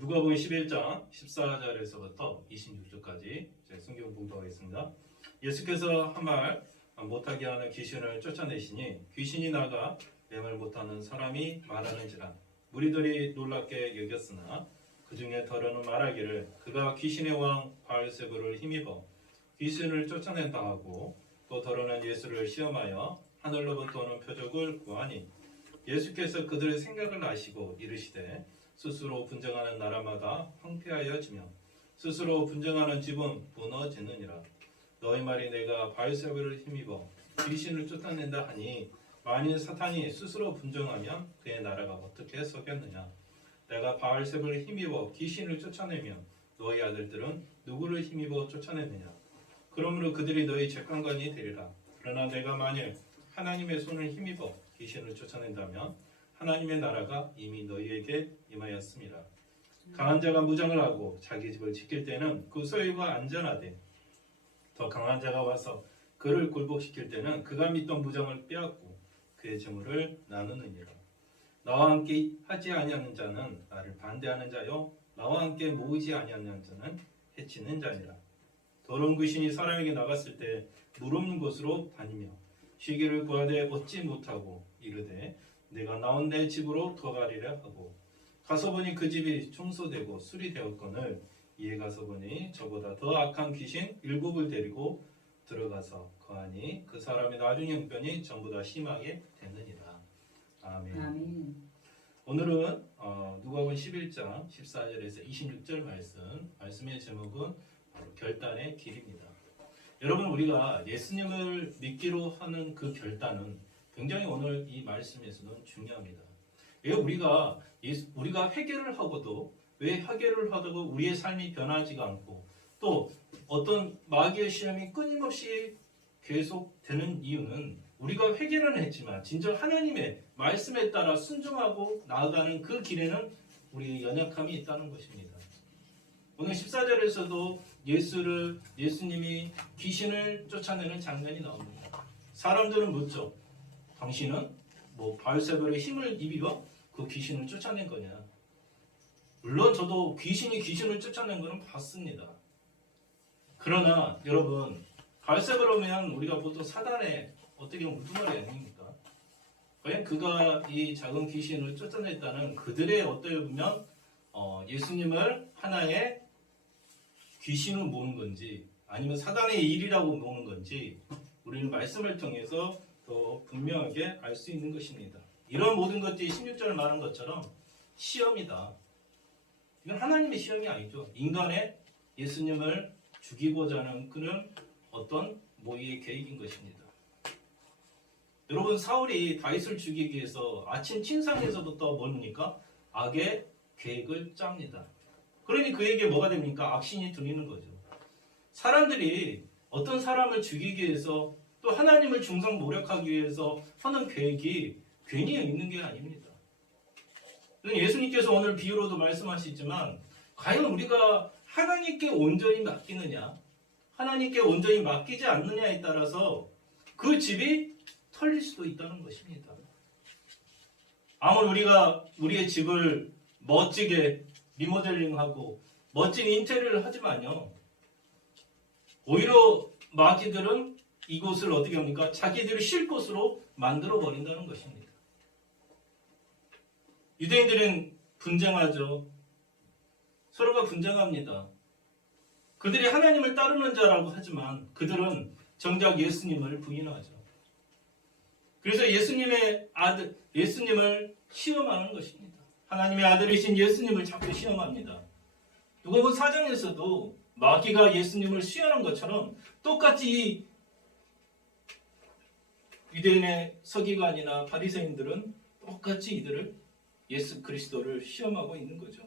누가복음 11장 14절에서부터 26절까지 성경 봉독하겠습니다. 예수께서 한 말 못하게 하는 귀신을 쫓아내시니 귀신이 나가 맹을 못하는 사람이 말하는지라. 무리들이 놀랍게 여겼으나 그 중에 더러는 말하기를 그가 귀신의 왕 바알세불을 힘입어 귀신을 쫓아낸다 하고, 또 더러는 예수를 시험하여 하늘로부터 오는 표적을 구하니 예수께서 그들의 생각을 아시고 이르시되 스스로 분쟁하는 나라마다 황폐하여지며 스스로 분쟁하는 집은 무너지느니라. 너희 말이 내가 바알세불을 힘입어 귀신을 쫓아낸다 하니 만일 사탄이 스스로 분쟁하면 그의 나라가 어떻게 서겠느냐. 내가 바알세불을 힘입어 귀신을 쫓아내면 너희 아들들은 누구를 힘입어 쫓아내느냐. 그러므로 그들이 너희 재판관이 되리라. 그러나 내가 만일 하나님의 손을 힘입어 귀신을 쫓아낸다면 하나님의 나라가 이미 너희에게 임하였습니다. 강한 자가 무장을 하고 자기 집을 지킬 때는 그 소유가 안전하되, 더 강한 자가 와서 그를 굴복시킬 때는 그가 믿던 무장을 빼앗고 그의 재물을 나누느니라. 나와 함께 하지 아니하는 자는 나를 반대하는 자요, 나와 함께 모으지 아니하는 자는 해치는 자니라. 더러운 귀신이 사람에게 나갔을 때 물 없는 곳으로 다니며 쉬기를 구하되 얻지 못하고 이르되 내가 나온 내 집으로 들어가리라 하고, 가서 보니 그 집이 청소되고 수리되었거늘 이에 가서 보니 저보다 더 악한 귀신 7을 데리고 들어가서 거하니 그 사람의 나중 형편이 전부 다 심하게 되느니라. 아멘. 아멘. 오늘은 누가복음 11장 14절에서 26절 말씀의 제목은 바로 결단의 길입니다. 여러분, 우리가 예수님을 믿기로 하는 그 결단은 굉장히 오늘 이 말씀에서는 중요합니다. 왜 우리가 회개를 하고도, 왜 회개를 하다가 우리의 삶이 변하지가 않고 또 어떤 마귀의 시험이 끊임없이 계속되는 이유는, 우리가 회개는 했지만 진정 하나님의 말씀에 따라 순종하고 나아가는 그 길에는 우리의 연약함이 있다는 것입니다. 오늘 14절에서도 예수님이 귀신을 쫓아내는 장면이 나옵니다. 사람들은 묻죠. 당신은 바알세불의 힘을 입어 그 귀신을 쫓아낸 거냐? 물론 저도 귀신을 쫓아낸 거는 봤습니다. 그러나 여러분, 바알세불이면 우리가 보통 사단의 어떻게 보면 우두머리 아닙니까? 과연 그가 이 작은 귀신을 쫓아냈다는 그들의 어떻게 보면 예수님을 하나의 귀신으로 모는 건지 아니면 사단의 일이라고 모는 건지 우리는 말씀을 통해서 더 분명하게 알 수 있는 것입니다. 이런 모든 것들이 16절을 말한 것처럼 시험이다. 이건 하나님의 시험이 아니죠. 인간의 예수님을 죽이고자 하는 그런 어떤 모의의 계획인 것입니다. 여러분, 사울이 다윗을 죽이기 위해서 아침 침상에서부터 뭡니까? 악의 계획을 짭니다. 그러니 그에게 뭐가 됩니까? 악신이 들리는 거죠. 사람들이 어떤 사람을 죽이기 위해서 또 하나님을 중상 모략하기 위해서 하는 계획이 괜히 있는 게 아닙니다. 예수님께서 오늘 비유로도 말씀하시지만, 과연 우리가 하나님께 온전히 맡기느냐, 하나님께 온전히 맡기지 않느냐에 따라서 그 집이 털릴 수도 있다는 것입니다. 아무리 우리가 우리의 집을 멋지게 리모델링하고 멋진 인테리어를 하지만요, 오히려 마귀들은 이곳을 어떻게 합니까? 자기들이 쉴 곳으로 만들어 버린다는 것입니다. 유대인들은 분쟁하죠. 서로가 분쟁합니다. 그들이 하나님을 따르는 자라고 하지만 그들은 정작 예수님을 부인하죠. 그래서 예수님을 시험하는 것입니다. 하나님의 아들이신 예수님을 자꾸 시험합니다. 누가복음 4장에서도 마귀가 예수님을 시험한 것처럼 똑같이 이 유대인의 서기관이나 바리새인들은 똑같이 이들을, 예수 그리스도를 시험하고 있는 거죠.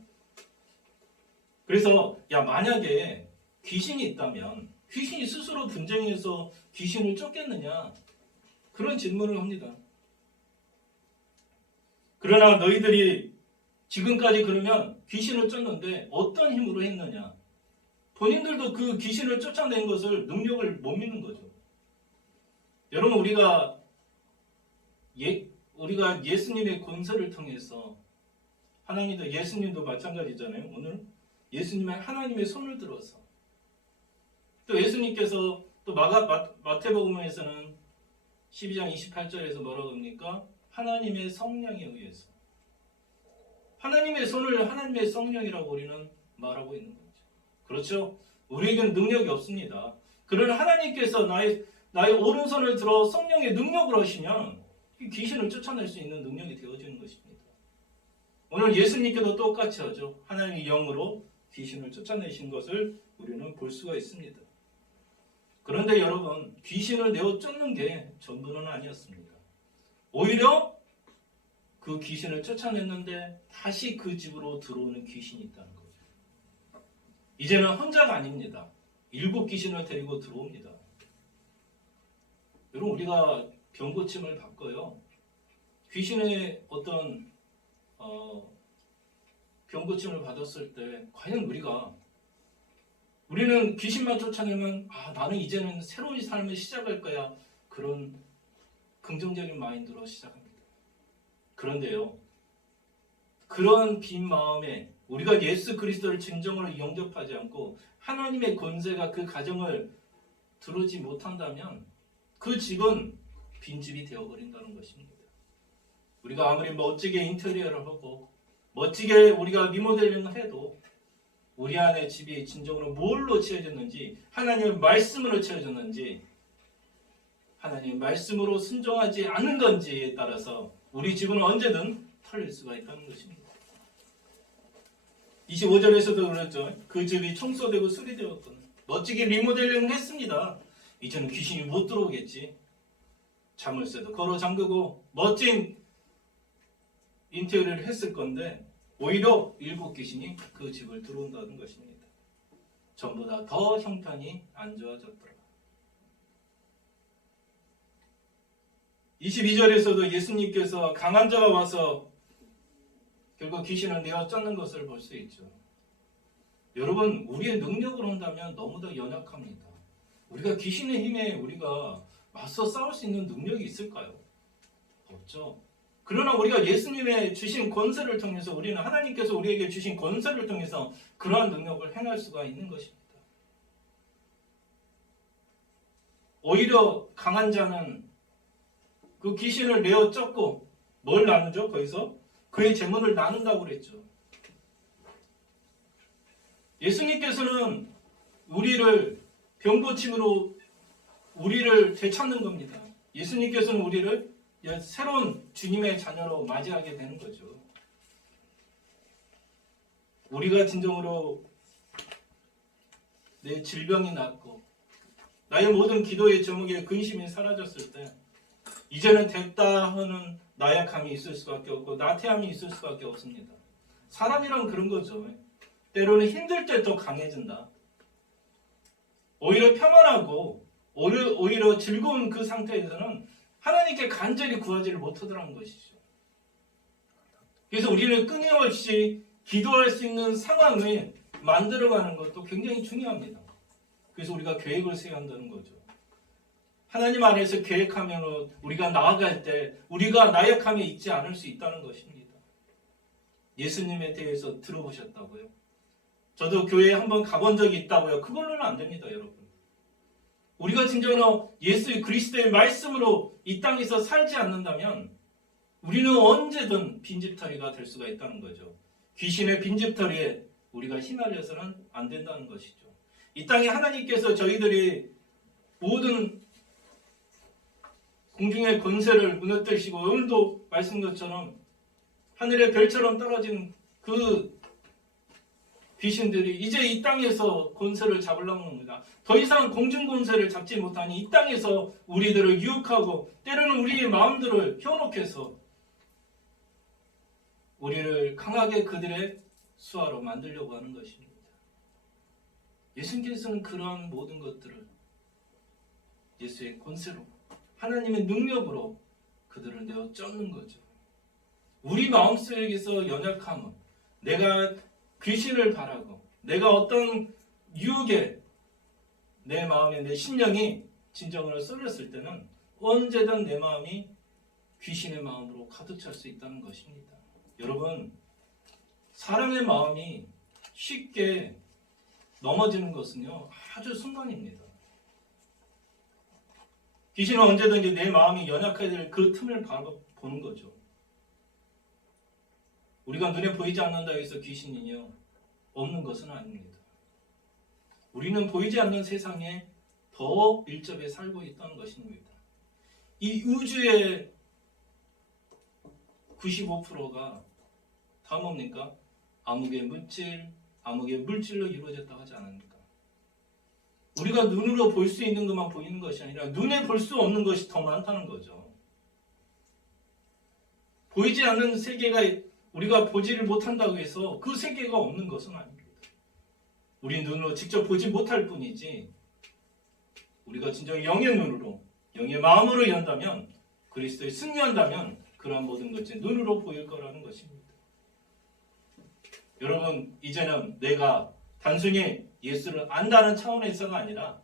그래서 만약에 귀신이 있다면 귀신이 스스로 분쟁해서 귀신을 쫓겠느냐, 그런 질문을 합니다. 그러나 너희들이 지금까지 그러면 귀신을 쫓는데 어떤 힘으로 했느냐? 본인들도 그 귀신을 쫓아낸 것을 능력을 못 믿는 거죠. 여러분, 우리가 예수님의 권세를 통해서 하나님도 예수님도 마찬가지잖아요. 오늘 예수님의 하나님의 손을 들어서 또 예수님께서 또 마태복음에서는 12장 28절에서 뭐라고 합니까? 하나님의 성령에 의해서 하나님의 손을 하나님의 성령이라고 우리는 말하고 있는 거죠. 그렇죠? 우리에게는 능력이 없습니다. 그러나 하나님께서 나의 오른손을 들어 성령의 능력으로 하시면 귀신을 쫓아낼 수 있는 능력이 되어지는 것입니다. 오늘 예수님께도 똑같이 하죠. 하나님의 영으로 귀신을 쫓아내신 것을 우리는 볼 수가 있습니다. 그런데 여러분, 귀신을 내어 쫓는 게 전부는 아니었습니다. 오히려 그 귀신을 쫓아냈는데 다시 그 집으로 들어오는 귀신이 있다는 거죠. 이제는 혼자가 아닙니다. 7 귀신을 데리고 들어옵니다. 여러분, 우리가 병고침을 받고요. 귀신의 어떤 병고침을 받았을 때 과연 우리는 귀신만 쫓아내면 나는 이제는 새로운 삶을 시작할 거야. 그런 긍정적인 마인드로 시작합니다. 그런데요. 그런 빈 마음에 우리가 예수 그리스도를 진정으로 영접하지 않고 하나님의 권세가 그 가정을 들어오지 못한다면 그 집은 빈집이 되어버린다는 것입니다. 우리가 아무리 멋지게 인테리어를 하고 멋지게 우리가 리모델링을 해도 우리 안에 집이 진정으로 뭘로 채워졌는지, 하나님의 말씀으로 채워졌는지, 하나님의 말씀으로 순종하지 않는 건지에 따라서 우리 집은 언제든 털릴 수가 있다는 것입니다. 25절에서도 그랬죠. 그 집이 청소되고 수리되었거든. 멋지게 리모델링을 했습니다. 이제는 귀신이 못 들어오겠지. 자물쇠도 걸어 잠그고 멋진 인테리어를 했을 건데 오히려 7 귀신이 그 집을 들어온다는 것입니다. 전보다 더 형편이 안 좋아졌더라. 22절에서도 예수님께서 강한 자가 와서 결국 귀신을 내어 쫓는 것을 볼 수 있죠. 여러분, 우리의 능력으로 한다면 너무도 연약합니다. 우리가 귀신의 힘에 우리가 맞서 싸울 수 있는 능력이 있을까요? 없죠. 그러나 우리가 예수님의 주신 권세를 통해서 우리는 하나님께서 우리에게 주신 권세를 통해서 그러한 능력을 행할 수가 있는 것입니다. 오히려 강한 자는 그 귀신을 내어 쫓고 뭘 나누죠? 거기서 그의 재물을 나눈다고 그랬죠. 예수님께서는 우리를 병고침으로 우리를 되찾는 겁니다. 예수님께서는 우리를 새로운 주님의 자녀로 맞이하게 되는 거죠. 우리가 진정으로 내 질병이 낫고 나의 모든 기도의 제목에 근심이 사라졌을 때 이제는 됐다 하는 나약함이 있을 수밖에 없고 나태함이 있을 수밖에 없습니다. 사람이란 그런 거죠. 때로는 힘들 때 더 강해진다. 오히려 평안하고 오히려 즐거운 그 상태에서는 하나님께 간절히 구하지를 못하더라는 것이죠. 그래서 우리는 끊임없이 기도할 수 있는 상황을 만들어가는 것도 굉장히 중요합니다. 그래서 우리가 계획을 세워야 한다는 거죠. 하나님 안에서 계획하면 우리가 나아갈 때 우리가 나약함에 있지 않을 수 있다는 것입니다. 예수님에 대해서 들어보셨다고요? 저도 교회에 한번 가본 적이 있다고요? 그걸로는 안 됩니다, 여러분. 우리가 진정으로 예수 그리스도의 말씀으로 이 땅에서 살지 않는다면 우리는 언제든 빈집털이가 될 수가 있다는 거죠. 귀신의 빈집털이에 우리가 휘말려서는 안 된다는 것이죠. 이 땅에 하나님께서 저희들이 모든 공중의 권세를 무너뜨리시고 오늘도 말씀 것처럼 하늘의 별처럼 떨어진 그 귀신들이 이제 이 땅에서 권세를 잡으려고 합니다. 더 이상 공중 권세를 잡지 못하니 이 땅에서 우리들을 유혹하고 때로는 우리의 마음들을 현혹해서 우리를 강하게 그들의 수하로 만들려고 하는 것입니다. 예수님께서는 그러한 모든 것들을 예수의 권세로 하나님의 능력으로 그들을 내어 쫓는 거죠. 우리 마음속에서 연약함은 내가 귀신을 바라고 내가 어떤 유혹에 내 마음에 내 심령이 진정으로 쏠렸을 때는 언제든 내 마음이 귀신의 마음으로 가득 찰 수 있다는 것입니다. 여러분, 사람의 마음이 쉽게 넘어지는 것은요, 아주 순간입니다. 귀신은 언제든지 내 마음이 연약해야 될 그 틈을 바로 보는 거죠. 우리가 눈에 보이지 않는다고 해서 귀신이요 없는 것은 아닙니다. 우리는 보이지 않는 세상에 더 밀접해 살고 있다는 것입니다. 이 우주의 95%가 다 뭡니까? 암흑의 물질, 암흑의 물질로 이루어졌다고 하지 않습니까? 우리가 눈으로 볼 수 있는 것만 보이는 것이 아니라 눈에 볼 수 없는 것이 더 많다는 거죠. 보이지 않는 세계가 우리가 보지를 못한다고 해서 그 세계가 없는 것은 아닙니다. 우리 눈으로 직접 보지 못할 뿐이지 우리가 진정 영의 눈으로, 영의 마음으로 연다면, 그리스도에 승리한다면 그러한 모든 것이 눈으로 보일 거라는 것입니다. 여러분, 이제는 내가 단순히 예수를 안다는 차원에서가 아니라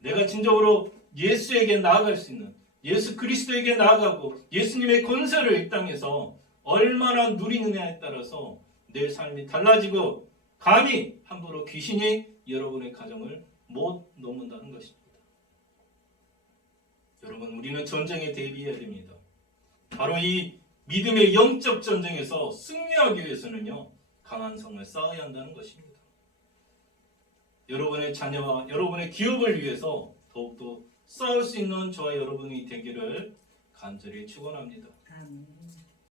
내가 진정으로 예수에게 나아갈 수 있는, 예수 그리스도에게 나아가고 예수님의 권세를 이 땅에서 얼마나 누리느냐에 따라서 내 삶이 달라지고 감히 함부로 귀신이 여러분의 가정을 못 넘는다는 것입니다. 여러분, 우리는 전쟁에 대비해야 됩니다. 바로 이 믿음의 영적 전쟁에서 승리하기 위해서는요, 강한 성을 쌓아야 한다는 것입니다. 여러분의 자녀와 여러분의 기업을 위해서 더욱더 싸울 수 있는 저와 여러분이 되기를 간절히 축원합니다. 아멘.